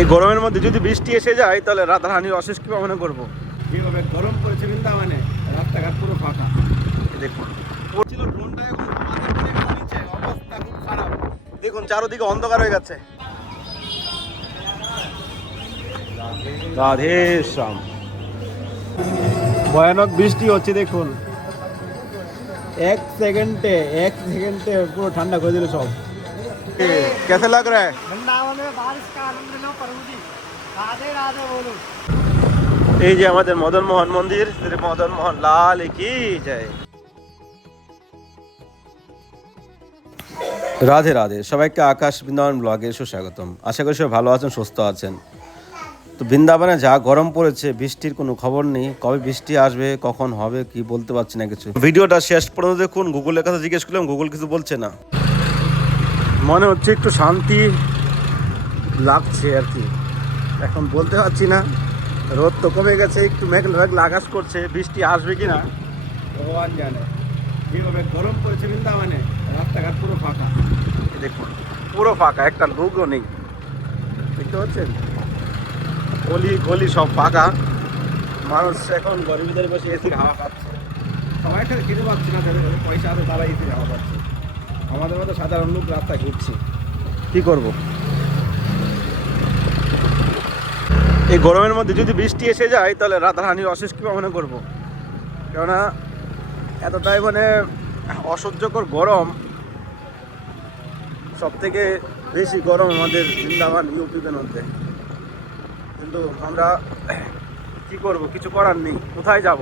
এই গরমের মধ্যে যদি বৃষ্টি এসে যায় তাহলে রাধারানীর অশেষ কৃপা মনে করবো। যেভাবে গরম পড়েছে বৃন্দাবনে, রাস্তাঘাট পুরো ফাঁকা। দেখুন পড়ছিল ড্রোনটা, এখন আমাদের করে নিচে অবস্থা খুব খারাপ। দেখুন চারদিকে অন্ধকার হয়ে গেছে। রাধে শ্যাম। ভয়ানক বৃষ্টি হচ্ছে দেখুন, এক সেকেন্ডে পুরো ঠান্ডা করে দিল সব। कैसा लग रहा है? वृंदावन में बारिश का आनंद लो प्रभु जी। राधे राधे बोलो। এই যে আমাদের মদন মোহন মন্দির, শ্রী মদন মোহন লাল কি জয়। রাধে রাধে, সবাইকে আকাশ বৃন্দাবন ব্লগে সুস্বাগতম। আশা করি সবাই ভালো আছেন, সুস্থ আছেন। তো বৃন্দাবনে যা গরম পড়েছে, বৃষ্টির কোনো খবর নেই। কবে বৃষ্টি আসবে, কখন হবে কি বলতে পারছি না কিছু। ভিডিওটা শেষ পর্যন্ত দেখুন। গুগলের কথা জিজ্ঞেস করলাম, গুগল কিছু বলছে না। মনে হচ্ছে একটু শান্তি লাগছে আর কি, এখন বলতে পারছি না। রোদ তো কমে গেছে, একটু মেঘলা মেঘলা আকাশ করছে, বৃষ্টি আসবে কি না ভগবান জানে। যেভাবে গরম পড়েছে বৃন্দাবনে, রাস্তাঘাট পুরো ফাঁকা। দেখুন পুরো ফাঁকা, একটা লোকও নেই। দেখতে পাচ্ছেন গলি গলি সব ফাঁকা। মানুষ এখন ঘরের ভিতরে বসে এসির হাওয়া খাচ্ছে। সবাই একটা খেতে পাচ্ছে না, যাদের ঘরে পয়সা আছে তারা এসে হাওয়া পাচ্ছে। আমাদের মতো সাধারণ লোক রাস্তায় ঘুরছে, কি করব। এই গরমের মধ্যে যদি বৃষ্টি এসে যায় তাহলে রাধারানীর অশেষ কৃপা মনে করবো। কেননা এতটাই মানে অসহ্যকর গরম, সব থেকে বেশি গরম আমাদের বৃন্দাবন ইউপির মধ্যে। কিন্তু আমরা কি করব, কিছু করার নেই। কোথায় যাব,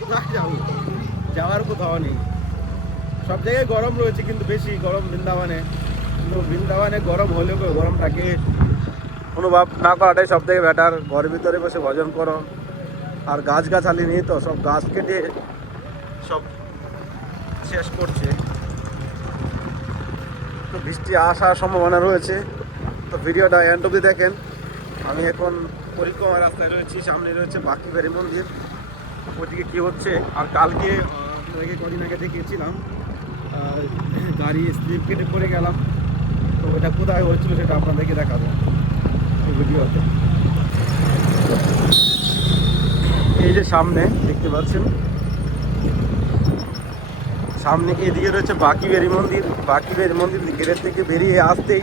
কোথায় যাবো? যাওয়ার কোথাও নেই। সব জায়গায় গরম রয়েছে, কিন্তু বেশি গরম বৃন্দাবনে। কিন্তু বৃন্দাবনে গরম হলেও গরমটাকে অনুভব না করাটাই সব থেকে বেটার। ঘরের ভিতরে বসে ভজন করো। আর গাছগাছালি নেই তো, সব গাছ কেটে সব শেষ করছে। তো বৃষ্টি আসার সম্ভাবনা রয়েছে। তো ভিডিওটা এন্ড অবধি দেখেন। আমি এখন পরিক্রমা রাস্তায় রয়েছি, সামনে রয়েছে বাঁকিবাড়ি মন্দির। ওইদিকে কী হচ্ছে। আর কালকে কদিন আগে দেখিয়েছিলাম গাড়ি স্লিপ কেটে পড়ে গেলাম। তো ওটা কোথায় হয়েছিল সেটা আপনাদেরকে দেখাবো এই ভিডিওতে। এই যে সামনে দেখতে পাচ্ছেন, সামনে এদিকে রয়েছে বাঁকিবাড়ি মন্দির। বাঁকিবাড়ি মন্দির গেটের থেকে বেরিয়ে আসতেই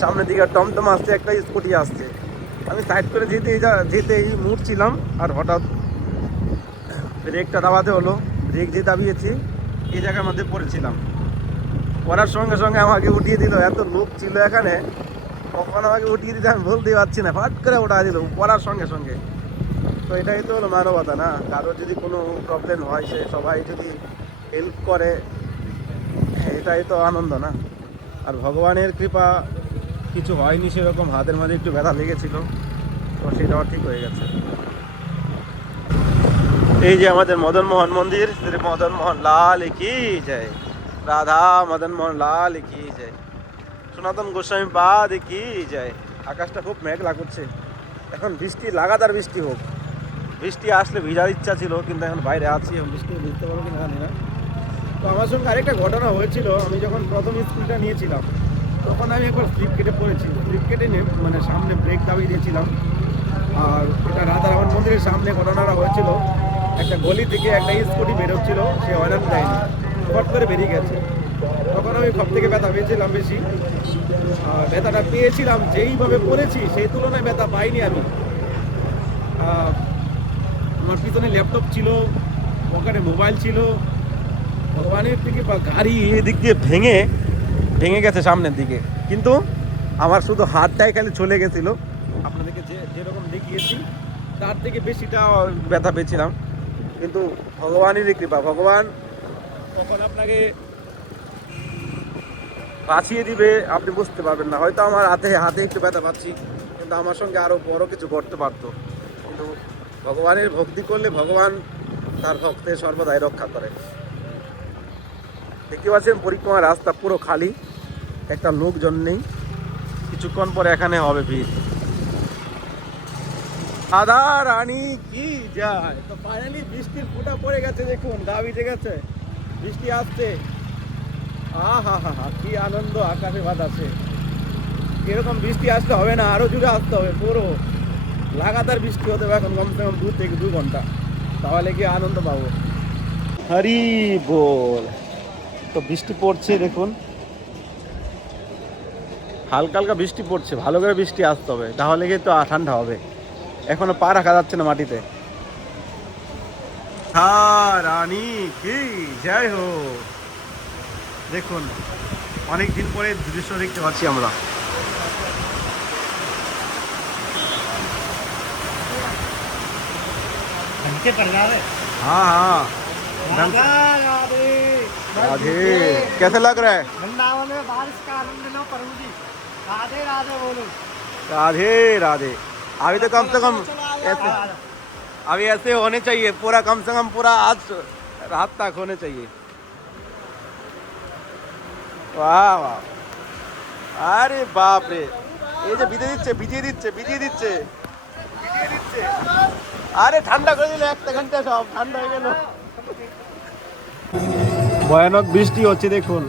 সামনের দিকে টমটম আসছে, একটা স্কুটি আসছে। আমি সাইড করে যেতেই মুড়ছিলাম, আর হঠাৎ ব্রেকটা দাবাতে হলো। ব্রেক যে দাবিয়েছি এই জায়গার মধ্যে পড়েছিলাম। পড়ার সঙ্গে সঙ্গে আমাকে উঠিয়ে দিল। এত লোক ছিল এখানে, কখন আমাকে উঠিয়ে দিতে আমি বলতেই পারছি না, ফাট করে উঠা দিল পড়ার সঙ্গে সঙ্গে। তো এটাই তো হলো মানবতা না। কারোর যদি কোনো প্রবলেম হয়, সে সবাই যদি হেল্প করে, এটাই তো আনন্দ না। আর ভগবানের কৃপা কিছু হয়নি সেরকম। হাতের মাঝে একটু ব্যথা লেগেছিল, তো সেটাও ঠিক হয়ে গেছে। এই যে আমাদের মদন মোহন মন্দির, শ্রী মদন মোহন লাল কি জয়। রাধা মদন মোহন লাল কি জয়। সনাতন গোস্বামী পাদ কি জয়। আকাশটা খুব মেঘলা করছে। এখন বৃষ্টি, লাগাতার বৃষ্টি হোক। বৃষ্টি আসলে ভিজার ইচ্ছা ছিল, কিন্তু এখন বাইরে আছি, এখন বৃষ্টি ভিজতে পারবো কিনা জানি না। তো আমার সঙ্গে আরেকটা ঘটনা হয়েছিল। আমি যখন প্রথম স্কুলটা নিয়েছিলাম, তখন আমি একবার স্লিপ কেটে পড়েছি। স্লিপ কেটে নিয়ে মানে সামনে ব্রেক দাবিয়ে দিয়েছিলাম। আর এটা রাধারমণ মন্দিরের সামনে ঘটনাটা হয়েছিল। একটা গলি থেকে একটা স্কুটি বেরোচ্ছিল, সে হয়রান দেয়নি, ফট করে বেরিয়ে গেছে। তখন আমি সব থেকে ব্যথা পেয়েছিলাম বেশি। ব্যথাটা পেয়েছিলাম যেইভাবে পড়েছি, সেই তুলনায় ব্যথা পাইনি আমি। আমার পিছনে ল্যাপটপ ছিল, পকেটে মোবাইল ছিল। ভগবানের থেকে গাড়ি এদিক দিয়ে ভেঙে গেছে সামনের দিকে, কিন্তু আমার শুধু হাতটাই খালি চলে গেছিলো। আপনাদেরকে যেরকম দেখিয়েছি তার থেকে বেশিটা ব্যথা পেয়েছিলাম। কিন্তু ভগবানেরই কৃপা, ভগবান তখন আপনাকে বাঁচিয়ে দিবে, আপনি বুঝতে পারবেন না। হয়তো আমার হাতে একটু ব্যথা পাচ্ছি, কিন্তু আমার সঙ্গে আরও বড় কিছু ঘটতে পারতো। কিন্তু ভগবানের ভক্তি করলে ভগবান তার ভক্তের সর্বদাই রক্ষা করে। দেখতে পাচ্ছেন পরিক্রমা রাস্তা পুরো খালি, একটা লোকজন নেই। কিছুক্ষণ পরে এখানে হবে ভিড়। রাধা রানী কি যায়। তো ফাইনালি বৃষ্টির ফোঁটা পড়ে গেছে, দেখুন গা ভিজে গেছে, বৃষ্টি আসছে। কি আনন্দ আকাশে বাতাসে। এরকম বৃষ্টি আসতে হবে না, আরো জুড়ে আসতে হবে, পুরো লাগাতার বৃষ্টি হতে হবে এখন কমসে কম 2 থেকে 2 ঘন্টা, তাহলে কি আনন্দ পাবো। হরি বল। তো বৃষ্টি পড়ছে দেখুন, হালকা হালকা বৃষ্টি পড়ছে, ভালো করে বৃষ্টি আসতে হবে, তাহলে কি তো ঠান্ডা হবে। এখনো পা রাখা যাচ্ছে না মাটিতে। রানী কি জয় হো। দেখুন অনেক দিন পরে দৃশ্য দেখতে পাচ্ছি আমরা। हाँ हाँ राधे। कैसे लग रहा है? वृंदावन में बारिश का आनंद लो प्रभु जी। राधे राधे बोलो। राधे राधे। अभी तो कम से कम ऐसे, अभी ऐसे होने चाहिए पूरा, कम से कम पूरा आज रात तक होने चाहिए। वाह वाह, अरे बाप रे, ये जो ভিজে দিচ্ছে ভিজিয়ে দিচ্ছে ভিজিয়ে দিচ্ছে ভিজিয়ে দিচ্ছে। আরে ঠান্ডা করে দিল, একটা ঘন্টা সব ঠান্ডা হয়ে গেল। ভয়ানক বৃষ্টি হচ্ছে দেখুন,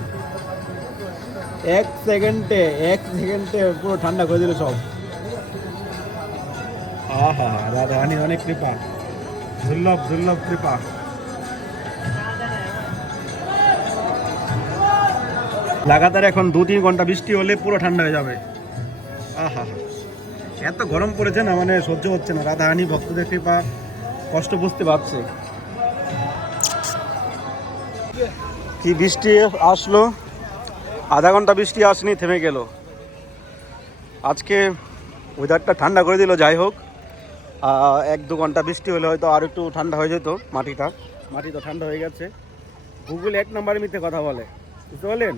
এক সেকেন্ডে পুরো ঠান্ডা করে দিল সব। আহা, রাধা রানীর অনেক কৃপা, দুর্লভ দুর্লভ কৃপা। লাগাতার এখন 2-3 ঘন্টা বৃষ্টি হলে পুরো ঠান্ডা হয়ে যাবে। আহা, এত গরম পড়েছে না, মানে সহ্য হচ্ছে না। রাধা রানী ভক্তদের কৃপা, কষ্ট বুঝতে পারছে। কি বৃষ্টি আসলো, আধা ঘন্টা বৃষ্টি আসেনি, থেমে গেল। আজকে ওয়েদারটা ঠান্ডা করে দিল, যাই হোক 1-2 ঘন্টা বৃষ্টি হলে হয়তো আর একটু ঠান্ডা হয়ে যেত মাটি তো ঠান্ডা হয়ে গেছে। গুগল 1 নম্বরে মিথ্যে কথা বলে, বুঝতে পারলেন।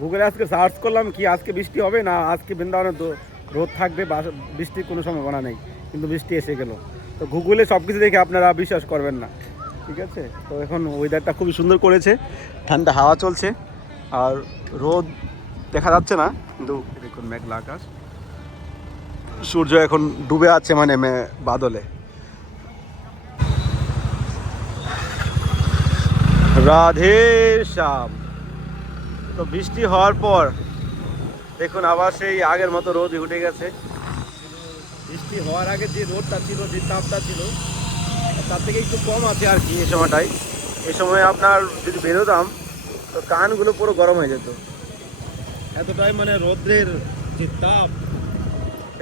গুগলে আজকে সার্চ করলাম কি আজকে বৃষ্টি হবে না, আজকে বৃন্দাবনে তো রোদ থাকবে, বৃষ্টির কোনো সম্ভাবনা নেই, কিন্তু বৃষ্টি এসে গেল। তো গুগলে সব কিছু দেখে আপনারা বিশ্বাস করবেন না, ঠিক আছে। তো এখন ওয়েদারটা খুবই সুন্দর করেছে, ঠান্ডা হাওয়া চলছে, আর রোদ দেখা যাচ্ছে না, কিন্তু দেখুন মেঘলা আকাশ, সূর্য এখন ডুবে আছে মানে বাদলে। রাধে শ্যাম। তো বৃষ্টি হওয়ার পর দেখুন আবার সেই আগের মতো রোদ উঠে গেছে। বৃষ্টি হওয়ার আগে যে রোদটা ছিল, যে তাপটা ছিল, তার থেকে একটু কম আছে আর কি এই সময়টাই। এই সময় আপনার যদি বেরোতাম তো কানগুলো পুরো গরম হয়ে যেত, এতটাই মানে রোদ্রের যে তাপ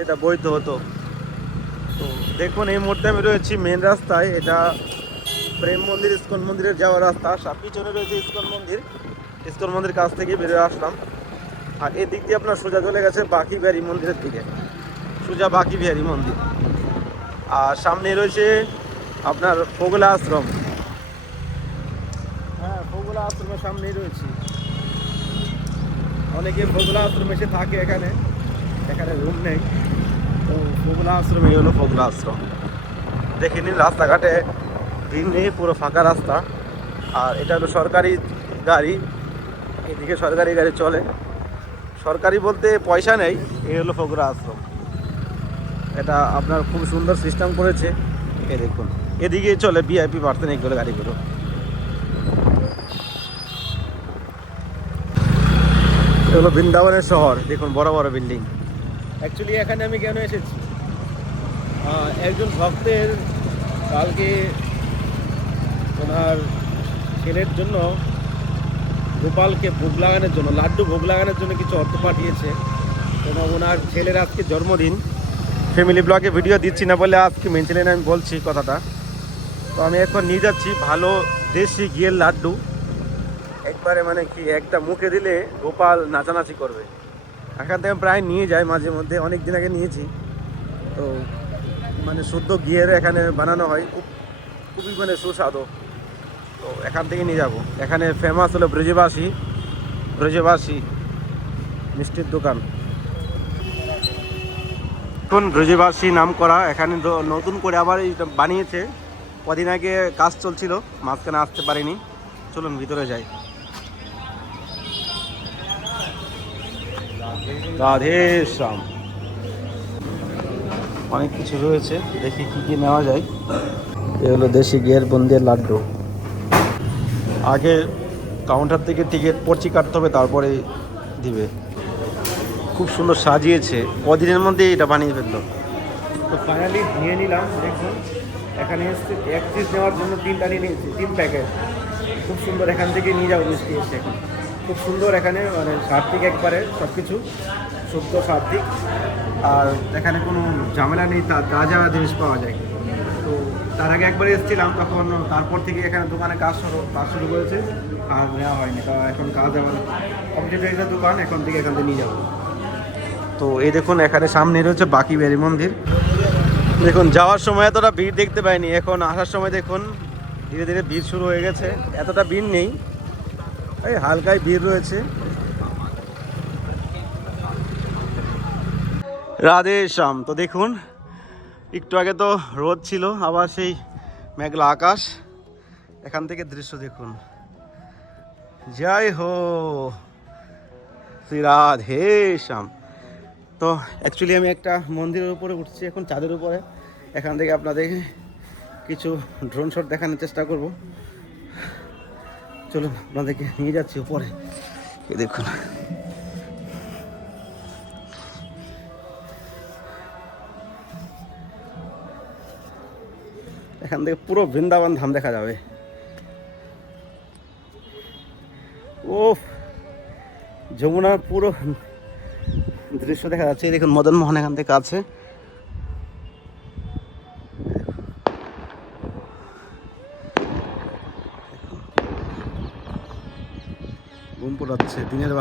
এটা বৈধ হতো। তো দেখুন এই মুহূর্তে আমি রয়েছি মেন রাস্তায়, এটা প্রেম মন্দির ইস্কন মন্দিরের যাওয়ার রাস্তা। পিছনে রয়েছে ইস্কন মন্দির কাছ থেকে বেরিয়ে আসলাম, আর এদিক দিয়ে আপনার সোজা চলে গেছে বাকি বিহারী মন্দিরের দিকে, সোজা বাকি বিহারী মন্দির। আর সামনে রয়েছে আপনার ফোগলা আশ্রম। হ্যাঁ, ফোগলা আশ্রমের সামনেই রয়েছি। অনেকে ফোগলা আশ্রমে এসে থাকে, এখানে রুম নেই। তো ফোগলা আশ্রম, এই হলো ফোগলা আশ্রম। দেখে নিন রাস্তাঘাটে ভিড় নেই, পুরো ফাঁকা রাস্তা। আর এটা হলো সরকারি গাড়ি, এদিকে সরকারি গাড়ি চলে। সরকারি বলতে পয়সা নেই। এই হলো ফোগলা আশ্রম, এটা আপনার খুব সুন্দর সিস্টেম করেছে। এ দেখুন এদিকে চলে ভিআইপি পার্সেন এইগুলো গাড়িগুলো। এগুলো বৃন্দাবনের শহর, দেখুন বড় বড় বিল্ডিং। অ্যাকচুয়ালি এখানে আমি কেন এসেছি, একজন ভক্তের কালকে ওনার ছেলের জন্য গোপালকে ভোগ লাগানোর জন্য, লাড্ডু ভোগ লাগানোর জন্য কিছু অর্থ পাঠিয়েছে, এবং ওনার ছেলের আজকে জন্মদিন। ফ্যামিলি ব্লগে ভিডিও দিচ্ছি না বলে আজকে মেনছিলেন, আমি বলছি কথাটা। তো আমি এখন নিয়ে যাচ্ছি ভালো দেশি ঘিয়ের লাড্ডু, একবারে মানে কি একটা মুখে দিলে গোপাল নাচানাচি করবে। এখান থেকে প্রায় নিয়ে যাই মাঝে মধ্যে, অনেক দিন আগে নিয়েছি। তো মানে শুদ্ধ ঘিয়ের এখানে বানানো হয়, খুবই মানে সুস্বাদু। তো এখান থেকে নিয়ে যাব। এখানে ফেমাস হলো ব্রজবাসী মিষ্টির দোকান। এখন ব্রজবাসী নাম করা, এখানে নতুন করে আবার বানিয়েছে। কদিন আগে কাজ চলছিল, মাঝখানে আসতে পারিনি। চলুন ভিতরে যাই। রাধে শ্যাম। অনেক কিছু রয়েছে, দেখি কি কি নেওয়া যায়। এ হলো দেশি ঘিয়ের বুন্দির লাড্ডু। আগে কাউন্টার থেকে টিকিট পর্চি কাটতে হবে, তারপরে দিবে। খুব সুন্দর সাজিয়েছে, কদিনের মধ্যে এটা বানিয়ে ফেললো। তো ফাইনালি নিয়ে নিলাম। দেখুন এখানে এসছে এক পিস নেওয়ার জন্য 3টা নিয়ে নিয়েছি, 3 প্যাকেট। খুব সুন্দর, এখান থেকে নিয়ে যাবো মিষ্টি এসে। এখন খুব সুন্দর এখানে, মানে সার্থিক একবারে সব কিছু শুদ্ধ সার্থিক, আর এখানে কোনো ঝামেলা নেই, তাজা জিনিস পাওয়া যায়। তো তার আগে একবার এসেছিলাম, তখন তারপর থেকে এখানে দোকানে কাজ শুরু করেছে, আর নেওয়া হয়নি। তো এখন কাজ আমার কমপ্লিট হয়ে গেছে দোকান, এখন থেকে এখান থেকে নিয়ে যাবো। তো এই দেখুন এখানে সামনে রয়েছে বাকি বেরি মন্দির। দেখুন যাওয়ার সময় এতটা ভিড় দেখতে পাইনি, এখন আসার সময় দেখুন ধীরে ধীরে ভিড় শুরু হয়ে গেছে। এতটা ভিড় নেই, এই হালকাই ভিড় রয়েছে। রাধে শ্যাম। তো দেখুন একটু আগে তো রোদ ছিল, আবার সেই মেঘলা আকাশ। এখান থেকে দৃশ্য দেখুন। জয় হো শ্রী রাধে শ্যাম। তো অ্যাকচুয়ালি আমি একটা মন্দিরের উপরে উঠছি এখন, চাঁদের উপরে। এখান থেকে আপনাদের কিছু ড্রোন শট দেখানোর চেষ্টা করব। চলুন আপনাদেরকে নিয়ে যাচ্ছি উপরে। এই দেখুন এখান থেকে পুরো বৃন্দাবন ধাম দেখা যাবে। ও যমুনার পুরো দৃশ্য দেখা যাচ্ছে। এই দেখুন মদন মোহন এখান থেকে আছে। বুম পোটাচ্ছে দিনের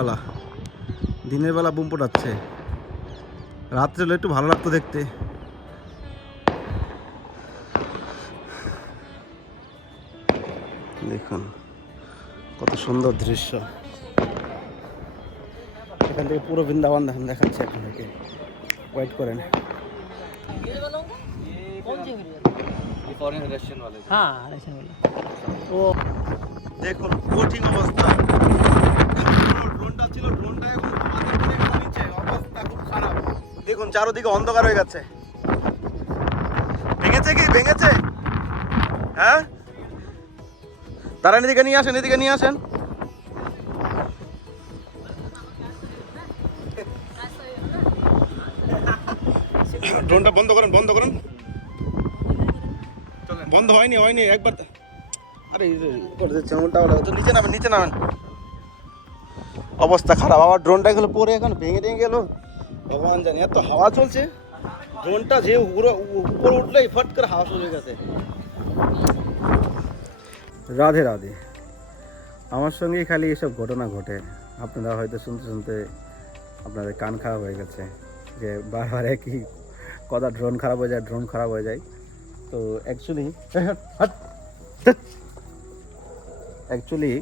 বেলা বুম পোটাচ্ছে। রাত্রে হলে একটু ভালো লাগতো দেখতে। দেখুন কত সুন্দর দৃশ্য। এখান থেকে পুরো বৃন্দাবন দেখাচ্ছে আপনাদেরকে। ওয়েট করেন। हाँ वो দেখুন কঠিন অবস্থা। ড্রোনটা ছিল, ড্রোনটা এখন আমাদের উপরে নিচে, অবস্থা খুব খারাপ। দেখুন চারদিকে অন্ধকার হয়ে গেছে। ভেঙেছে হ্যাঁ, দাঁড়ান এদিকে নিয়ে আসেন। ড্রোনটা বন্ধ করেন। বন্ধ হয়নি একবার। আরে উল্টা তো নিচে নামেন। অবস্থা খারাপ। আবার ড্রোনটা গেলো পরে, এখন ভেঙে গেল। ভগবান জানে, এত হাওয়া চলছে। ড্রোনটা যে উপরে উঠলেই ফট করে হাওয়া চলে গেছে। রাধে রাধে। আমার সঙ্গেই খালি এসব ঘটনা ঘটে। আপনারা হয়তো শুনতে আপনাদের কান খারাপ হয়ে গেছে যে বারবার একই কথা, ড্রোন খারাপ হয়ে যায়। তো অ্যাকচুয়ালি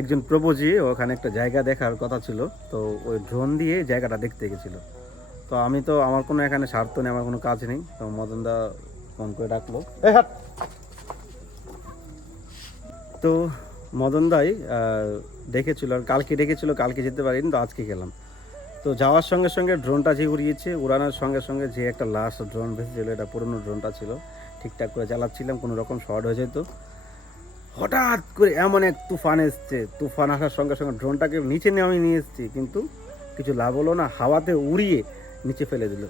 একজন প্রভুজি ওখানে একটা জায়গা দেখার কথা ছিল, তো ওই ড্রোন দিয়ে জায়গাটা দেখতে গেছিলো। তো আমি তো, আমার কোনো এখানে স্বার্থ নেই, আমার কোনো কাজ নেই। তো মদনদা ফোন করে ডাকলো। তো মদনদাই ডেকেছিল, আর কালকে যেতে পারিনি, তো আজকে গেলাম। তো যাওয়ার সঙ্গে সঙ্গে ড্রোনটা যে উড়িয়েছে, উড়ানোর সঙ্গে সঙ্গে যে একটা লাস্ট ড্রোন ভেসেছিল, এটা পুরনো ড্রোনটা ছিল। ঠিকঠাক করে চালাচ্ছিলাম, কোনো রকম শর্ট হয়ে যেত। হঠাৎ করে এমন এক তুফান এসছে, তুফান আসার সঙ্গে সঙ্গে ড্রোনটাকে নিচে নিয়ে এসেছি, কিন্তু কিছু লাভ হলো না। হাওয়াতে উড়িয়ে নিচে ফেলে দিল।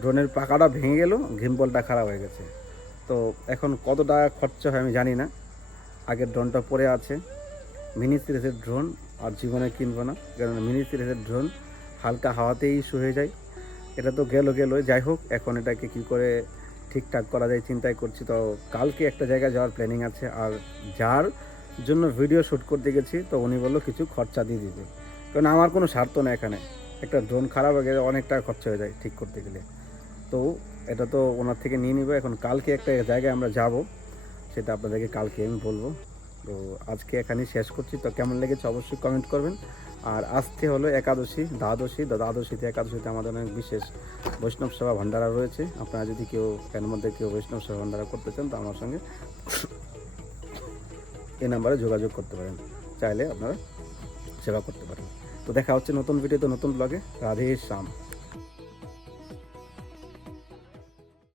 ড্রোনের পাখাটা ভেঙে গেল, গিম্বলটা খারাপ হয়ে গেছে। তো এখন কত টাকা খরচা হয় আমি জানি না। আগের ড্রোনটা পড়ে আছে, মিনি সিরিজের ড্রোন, আর জীবনে কিনবো না, কারণ মিনি সিরিজের ড্রোন হালকা হাওয়াতেই ইস্যু হয়ে যায়। এটা তো গেল। যাই হোক, এখন এটাকে কি করে ঠিকঠাক করা যায় চিন্তাই করছি। তো কালকে একটা জায়গায় যাওয়ার প্ল্যানিং আছে, আর যার জন্য ভিডিও শ্যুট করতে গেছি, তো উনি বললো কিছু খরচা দিয়ে দিতে, কারণ আমার কোনো স্বার্থ না এখানে। একটা ড্রোন খারাপ হয়ে গেলে অনেক টাকা খরচা হয়ে যায় ঠিক করতে গেলে। তো এটা তো ওনার থেকে নিয়ে নিব। এখন কালকে একটা জায়গায় আমরা যাব, সেটা আপনাদেরকে কালকে আমি বলবো। তো আজকে এখানেই শেষ করছি। তো কেমন লেগেছে অবশ্যই কমেন্ট করবেন। আর আজকে হলো একাদশী, দ্বাদশীতে একাদশীতে আমাদের অনেক বিশেষ বৈষ্ণব সেবা ভান্ডারা রয়েছে। আপনারা যদি এর মধ্যে কেউ বৈষ্ণব সেবা ভান্ডারা করতে চান, তো আমার সঙ্গে এই নাম্বারে যোগাযোগ করতে পারেন, চাইলে আপনারা সেবা করতে পারেন। তো দেখা হচ্ছে নতুন ভিডিওতে, নতুন ব্লগে। রাধে শ্যাম।